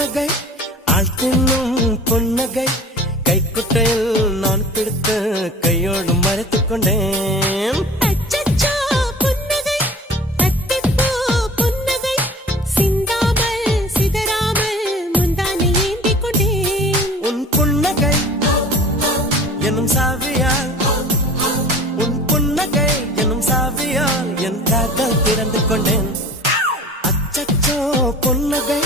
புன்னகை ஆழ்த்தினும் புன்னகை கைக்குட்டையில் நான் பிடித்து கையோடு மறைத்துக் கொண்டேன். அச்சச்சோ புன்னகை அத்திப்பூ புன்னகை சிந்தாமல் சிதறாமல் முந்தானை ஏந்திக் கொண்டேன். உன் புன்னகை எனும் சாவியால் உன் புன்னகை எனும் சாவியால் என் காதல் திறந்து கொண்டேன். அச்சச்சோ புன்னகை